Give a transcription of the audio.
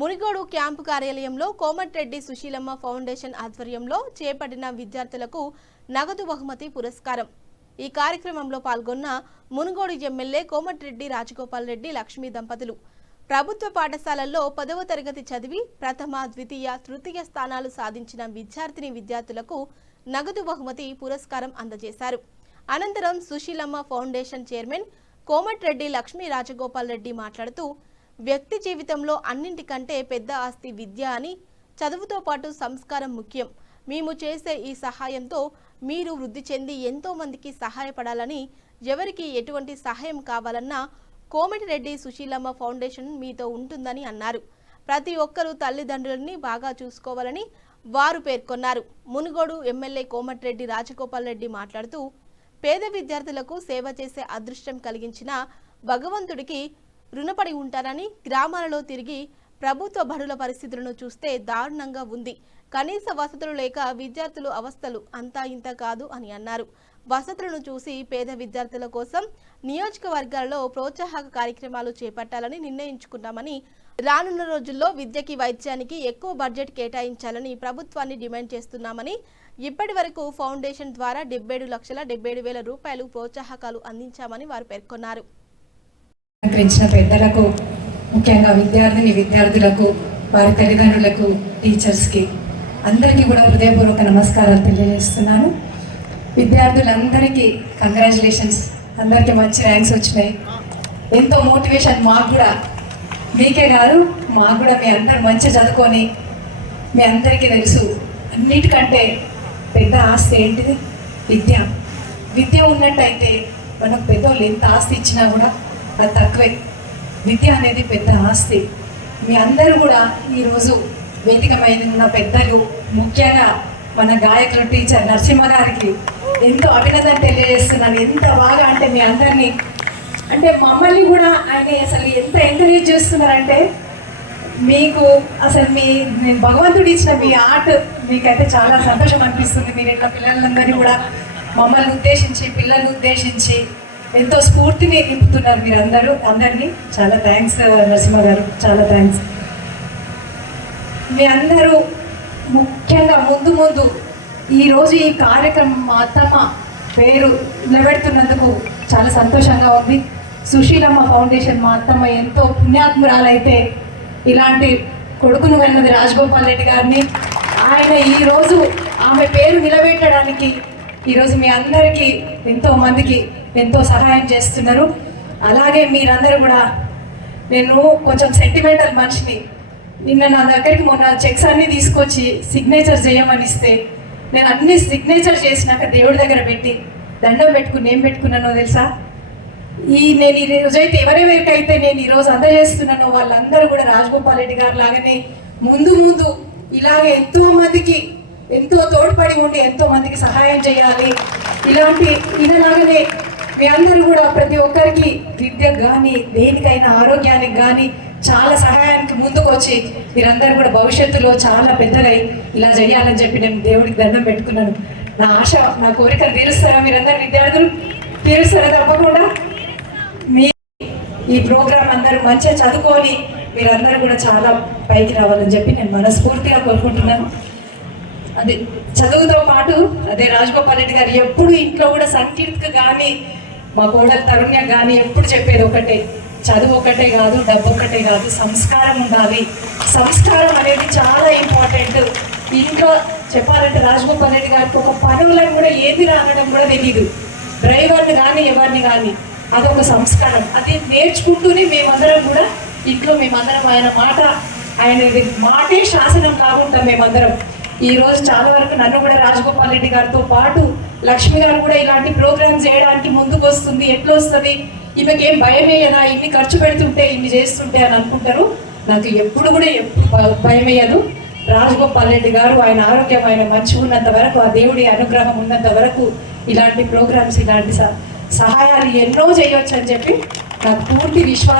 మునిగోడు camp కార్యాలయంలో Komatireddy Susheelamma foundation ఆధ్వర్యంలో చేపట్టిన విద్యార్థులకు నగదు బహుమతి పురస్కారం. ఈ కార్యక్రమంలో పాల్గొన్న మునుగోడు ఎమ్మెల్యే కోమటిరెడ్డి రాజగోపాల్ రెడ్డి లక్ష్మీ దంపతులు ప్రభుత్వ పాఠశాలల్లో 10వ తరగతి చదివి ప్రథమ, ద్వితీయ, తృతీయ స్థానాలు సాధించిన విద్యార్థులకు నగదు బహుమతి పురస్కారం అందజేశారు. అనంతరం సుశీలమ్మ ఫౌండేషన్ చైర్మన్ కోమటిరెడ్డి లక్ష్మీ రాజగోపాల్ రెడ్డి మాట్లాడుతూ, వ్యక్తి జీవితంలో అన్నింటికంటే పెద్ద ఆస్తి విద్య అని, చదువుతో పాటు సంస్కారం ముఖ్యం. మేము చేసే ఈ సహాయంతో మీరు వృద్ధి చెంది ఎంతో మందికి సహాయపడాలని, ఎవరికి ఎటువంటి సహాయం కావాలన్నా కోమటిరెడ్డి సుశీలమ్మ ఫౌండేషన్ మీతో ఉంటుందని అన్నారు. ప్రతి ఒక్కరూ తల్లిదండ్రులని బాగా చూసుకోవాలని వారు పేర్కొన్నారు. మునుగోడు ఎమ్మెల్యే కోమటిరెడ్డి రాజగోపాల్ రెడ్డి మాట్లాడుతూ, పేద విద్యార్థులకు సేవ చేసే అదృష్టం కలిగించిన భగవంతుడికి రుణపడి ఉంటారని, గ్రామాలలో తిరిగి ప్రభుత్వ బడుల పరిస్థితులను చూస్తే దారుణంగా ఉంది. కనీస వసతులు లేక విద్యార్థులు అవస్థలు అంతా ఇంత కాదు అని అన్నారు. వసతులను చూసి పేద విద్యార్థుల కోసం నియోజకవర్గాల్లో ప్రోత్సాహక కార్యక్రమాలు చేపట్టాలని నిర్ణయించుకున్నామని, రానున్న రోజుల్లో విద్యకి, వైద్యానికి ఎక్కువ బడ్జెట్ కేటాయించాలని ప్రభుత్వాన్ని డిమాండ్ చేస్తున్నామని, ఇప్పటి వరకు ఫౌండేషన్ ద్వారా 77,77,000 రూపాయలు ప్రోత్సాహకాలు అందించామని వారు పేర్కొన్నారు. పెద్దలకు, ముఖ్యంగా విద్యార్థులకు, వారి తల్లిదండ్రులకు, టీచర్స్కి అందరికీ కూడా హృదయపూర్వక నమస్కారాలు తెలియజేస్తున్నాను. విద్యార్థులందరికీ కంగ్రాచులేషన్స్. అందరికీ మంచి ర్యాంక్స్ వచ్చినాయి. ఎంతో మోటివేషన్ మాకు కూడా, మీకే కాదు మాకు కూడా. మీ అందరు మంచిగా చదువుకొని, మీ అందరికీ తెలుసు అన్నిటికంటే పెద్ద ఆస్తి ఏంటిది? విద్య. విద్య ఉన్నట్టయితే మనకు పెద్దోళ్ళు ఎంత ఆస్తి ఇచ్చినా కూడా అది తక్కువే. విద్య అనేది పెద్ద ఆస్తి. మీ అందరూ కూడా ఈరోజు వేదిక మీద ఉన్న పెద్దలు, ముఖ్యంగా మన గాయకులు టీచర్ నరసింహ గారికి ఎంతో అభినందన తెలియజేస్తున్నాను. ఎంత బాగా అంటే మీ అందరినీ, అంటే మమ్మల్ని కూడా ఆయన అసలు ఎంత ఎంకరేజ్ చేస్తున్నారంటే, మీకు అసలు నేను భగవంతుడు ఇచ్చిన మీ ఆర్ట్ మీకైతే చాలా సంతోషం అనిపిస్తుంది. మీరు ఇట్లా పిల్లలందరినీ కూడా మమ్మల్ని ఉద్దేశించి, పిల్లల్ని ఉద్దేశించి ఎంతో స్ఫూర్తిని నింపుతున్నారు మీరు అందరినీ. చాలా థ్యాంక్స్ నరసింహ గారు, చాలా థ్యాంక్స్. మీ అందరూ ముఖ్యంగా ముందు ఈరోజు ఈ కార్యక్రమం మా అత్తమ్మ పేరు నిలబెడుతున్నందుకు చాలా సంతోషంగా ఉంది. సుశీలమ్మ ఫౌండేషన్ మా అత్తమ్మ ఎంతో పుణ్యాత్మురాలైతే ఇలాంటి కొడుకును అన్నది రాజగోపాల్ రెడ్డి గారిని. ఆయన ఈరోజు ఆమె పేరు నిలబెట్టడానికి ఈరోజు మీ అందరికీ మందికి ఎంతో సహాయం చేస్తున్నారు. అలాగే మీరందరూ కూడా, నేను కొంచెం సెంటిమెంటల్ మనిషిని. నిన్న నా దగ్గరికి మొన్న చెక్స్ అన్నీ తీసుకొచ్చి సిగ్నేచర్ చేయమని ఇస్తే, నేను అన్ని సిగ్నేచర్ చేసినాక దేవుడి దగ్గర పెట్టి దండం పెట్టుకుని ఏం పెట్టుకున్నానో తెలుసా? నేను ఈ రోజైతే ఎవరెవరికైతే నేను ఈరోజు అందజేస్తున్నానో వాళ్ళందరూ కూడా రాజగోపాల్ రెడ్డి గారు లాగానే ముందు ఇలాగే ఎంతో మందికి ఎంతో తోడ్పడి ఉండి ఎంతో మందికి సహాయం చేయాలి. ఇలాగనే మీ అందరూ కూడా ప్రతి ఒక్కరికి విద్యకు కానీ, దేనికైనా, ఆరోగ్యానికి కానీ చాలా సహాయానికి ముందుకు వచ్చి మీరందరూ కూడా భవిష్యత్తులో చాలా పెద్దగా ఇలా చేయాలని చెప్పి నేను దేవుడికి దండం పెట్టుకున్నాను. నా ఆశ, నా కోరికలు తీరుస్తారా మీరందరూ? విద్యార్థులు తీరుస్తారా? తప్పకుండా. మీ ఈ ప్రోగ్రాం అందరూ మంచిగా చదువుకొని మీరందరూ కూడా చాలా పైకి రావాలని చెప్పి నేను మనస్ఫూర్తిగా కోరుకుంటున్నాను. అదే చదువుతో పాటు అదే రాజగోపాల్ రెడ్డి గారు ఎప్పుడు ఇంట్లో కూడా సంకీర్తికి కానీ, మా కోడలు తరుణ్య కానీ ఎప్పుడు చెప్పేది ఒకటే, చదువు ఒకటే కాదు, డబ్బు ఒకటే కాదు, సంస్కారం ఉండాలి. సంస్కారం అనేది చాలా ఇంపార్టెంట్. ఇంట్లో చెప్పాలంటే రాజగోపాల్ రెడ్డి గారికి ఒక పనులను కూడా ఏది రానడం కూడా తెలియదు. డ్రైవర్ని కానీ, ఎవరిని కానీ, అదొక సంస్కారం. అది నేర్చుకుంటూనే మేమందరం కూడా ఇంట్లో ఆయన మాటే శాసనం కాకుండా మేమందరం ఈరోజు చాలా వరకు నన్ను కూడా రాజగోపాల్ రెడ్డి గారితో పాటు లక్ష్మి గారు కూడా ఇలాంటి ప్రోగ్రామ్స్ చేయడానికి ముందుకు వస్తుంది. ఎట్లా వస్తుంది? ఈమెకి ఏం భయం వేయదా? ఇన్ని ఖర్చు పెడుతుంటే, ఇన్ని చేస్తుంటే అని అనుకుంటారు. నాకు ఎప్పుడు భయం వేయదు. రాజగోపాల్ రెడ్డి గారు ఆయన ఆరోగ్యం, ఆయన మంచి ఉన్నంత వరకు, ఆ దేవుడి అనుగ్రహం ఉన్నంత వరకు ఇలాంటి ప్రోగ్రామ్స్, ఇలాంటి సహాయాలు ఎన్నో చేయొచ్చు అని చెప్పి నాకు పూర్తి విశ్వాసం.